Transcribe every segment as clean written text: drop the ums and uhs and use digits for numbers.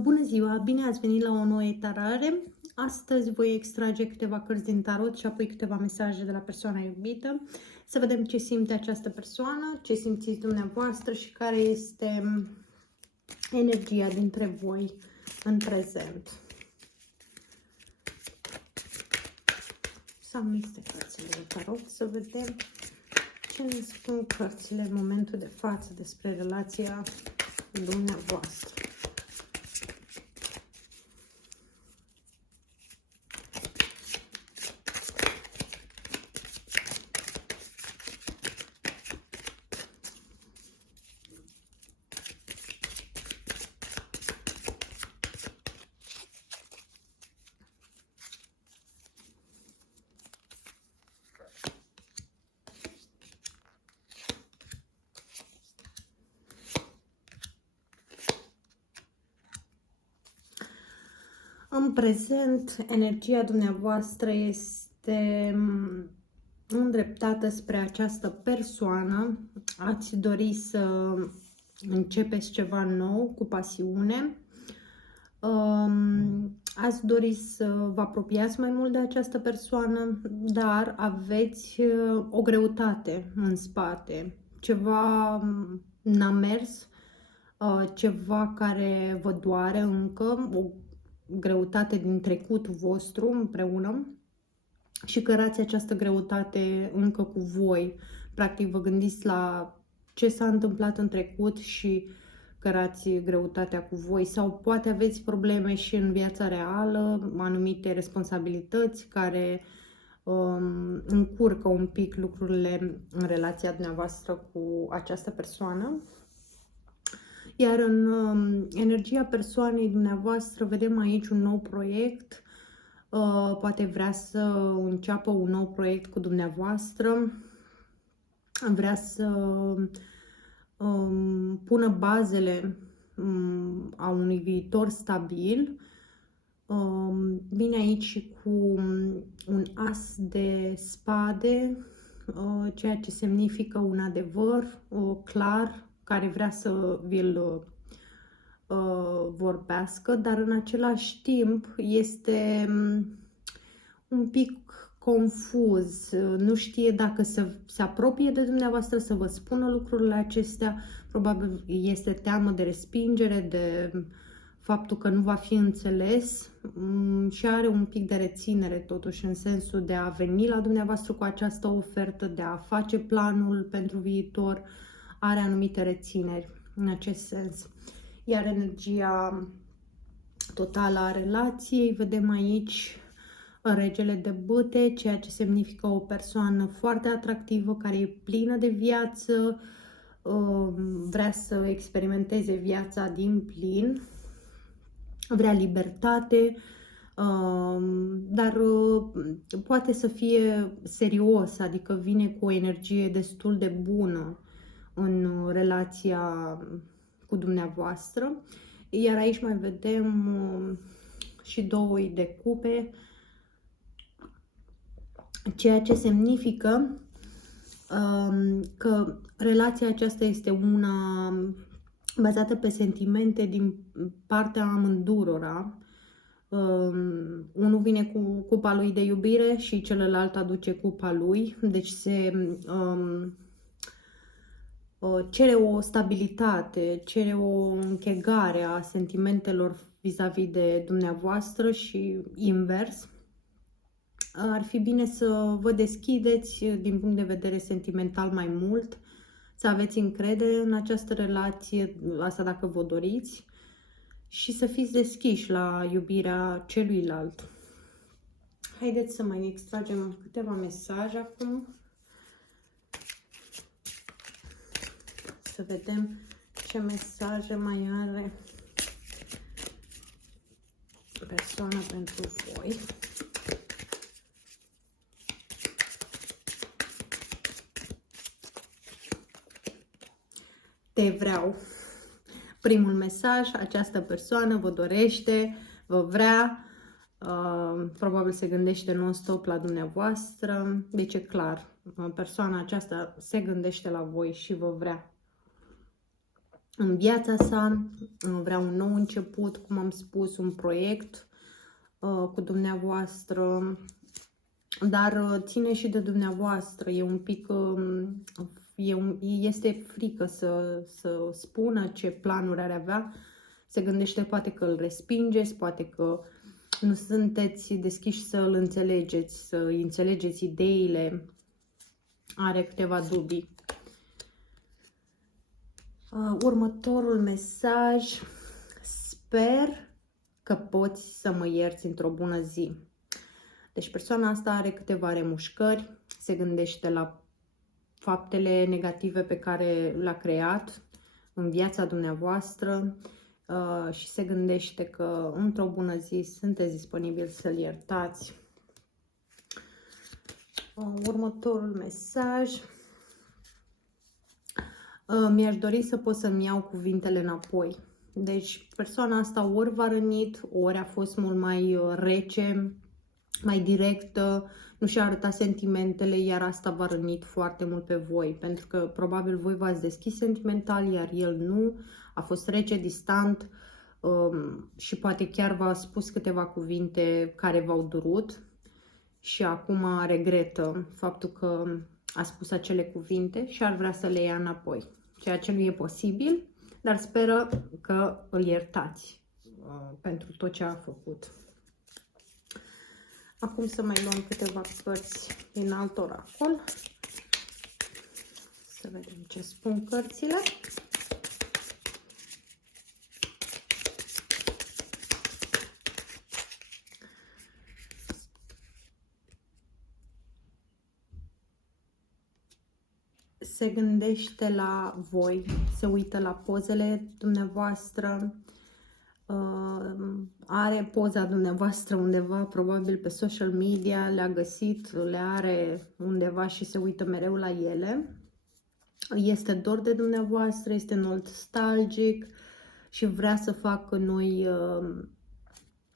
Bună ziua! Bine ați venit la o nouă etalare. Astăzi voi extrage câteva cărți din tarot și apoi câteva mesaje de la persoana iubită. Să vedem ce simte această persoană, ce simțiți dumneavoastră și care este energia dintre voi în prezent. Să am niște cărțile de tarot, să vedem ce ne spun cărțile în momentul de față despre relația dumneavoastră. În prezent, energia dumneavoastră este îndreptată spre această persoană. Ați dori să începeți ceva nou cu pasiune. Ați dori să vă apropiați mai mult de această persoană, dar aveți o greutate în spate. Ceva n-a mers, ceva care vă doare încă, o greutate din trecutul vostru împreună și cărați această greutate încă cu voi. Practic vă gândiți la ce s-a întâmplat în trecut și cărați greutatea cu voi, sau poate aveți probleme și în viața reală, anumite responsabilități care încurcă un pic lucrurile în relația dumneavoastră cu această persoană. Iar în energia persoanei dumneavoastră vedem aici un nou proiect, poate vrea să înceapă un nou proiect cu dumneavoastră, vrea să pună bazele a unui viitor stabil. Vine aici și cu un as de spade, ceea ce semnifică un adevăr clar, care vrea să vi-l vorbească, dar în același timp este un pic confuz, nu știe dacă să se apropie de dumneavoastră, să vă spună lucrurile acestea, probabil este teamă de respingere, de faptul că nu va fi înțeles și are un pic de reținere totuși în sensul de a veni la dumneavoastră cu această ofertă, de a face planul pentru viitor, are anumite rețineri în acest sens. Iar energia totală a relației, vedem aici regele de bâte, ceea ce semnifică o persoană foarte atractivă, care e plină de viață, vrea să experimenteze viața din plin, vrea libertate, dar poate să fie serios, adică vine cu o energie destul de bună în relația cu dumneavoastră. Iar aici mai vedem și 2 de cupe, ceea ce semnifică că relația aceasta este una bazată pe sentimente din partea amândurora. Unul vine cu cupa lui de iubire și celălalt aduce cupa lui, deci se cere o stabilitate, cere o închegare a sentimentelor vis-a-vis de dumneavoastră și invers. Ar fi bine să vă deschideți din punct de vedere sentimental mai mult, să aveți încredere în această relație, asta dacă vă doriți, și să fiți deschiși la iubirea celuilalt. Haideți să mai extragem câteva mesaje acum. Să vedem ce mesaje mai are persoana pentru voi. Te vreau. Primul mesaj, această persoană vă dorește, vă vrea, probabil se gândește non-stop la dumneavoastră, deci e clar, persoana aceasta se gândește la voi și vă vrea. în viața sa, vrea un nou început, cum am spus, un proiect cu dumneavoastră, dar ține și de dumneavoastră, e un pic, este frică să spună ce planuri ar avea, se gândește poate că îl respingeți, poate că nu sunteți deschiși să îl înțelegeți, să înțelegeți ideile, are câteva dubii. Următorul mesaj, sper că poți să mă ierți într-o bună zi. Deci persoana asta are câteva remușcări, se gândește la faptele negative pe care le-a creat în viața dumneavoastră și se gândește că într-o bună zi sunteți disponibili să-l iertați. Următorul mesaj. Mi-aș dori să pot să-mi iau cuvintele înapoi. Deci persoana asta ori v-a rănit, ori a fost mult mai rece, mai directă, nu și-a arătat sentimentele, iar asta v-a rănit foarte mult pe voi, pentru că probabil voi v-ați deschis sentimental, iar el nu, a fost rece, distant și poate chiar v-a spus câteva cuvinte care v-au durut și acum regretă faptul că a spus acele cuvinte și ar vrea să le ia înapoi, ceea ce nu e posibil, dar speră că îl iertați pentru tot ce a făcut. Acum să mai luăm câteva cărți din alt oracol. Să vedem ce spun cărțile. Se gândește la voi, se uită la pozele dumneavoastră, are poza dumneavoastră undeva, probabil pe social media, le-a găsit, le are undeva și se uită mereu la ele. Este dor de dumneavoastră, este nostalgic și vrea să facă noi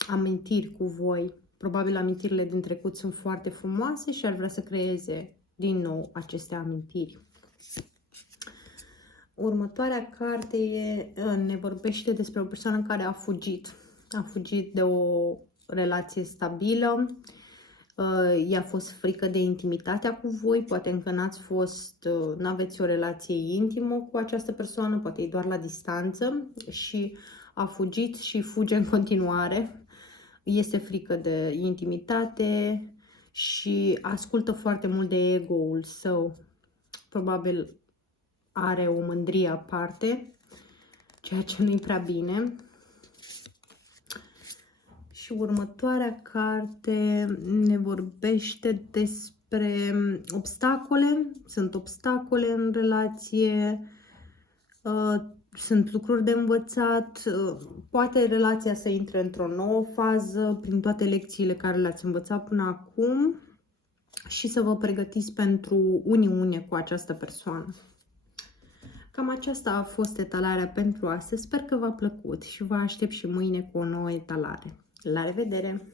amintiri cu voi. Probabil amintirile din trecut sunt foarte frumoase și ar vrea să creeze din nou aceste amintiri. Următoarea carte ne vorbește despre o persoană care a fugit. A fugit de o relație stabilă, i-a fost frică de intimitatea cu voi, poate încă n-aveți o relație intimă cu această persoană, poate e doar la distanță și a fugit și fuge în continuare. Este frică de intimitate și ascultă foarte mult de ego-ul său. Probabil are o mândrie aparte, ceea ce nu-i prea bine. Și următoarea carte ne vorbește despre obstacole. Sunt obstacole în relație, sunt lucruri de învățat, poate relația să intre într-o nouă fază prin toate lecțiile care le-ați învățat până acum și să vă pregătiți pentru uniune cu această persoană. Cam aceasta a fost etalarea pentru astăzi. Sper că v-a plăcut și vă aștept și mâine cu o nouă etalare. La revedere!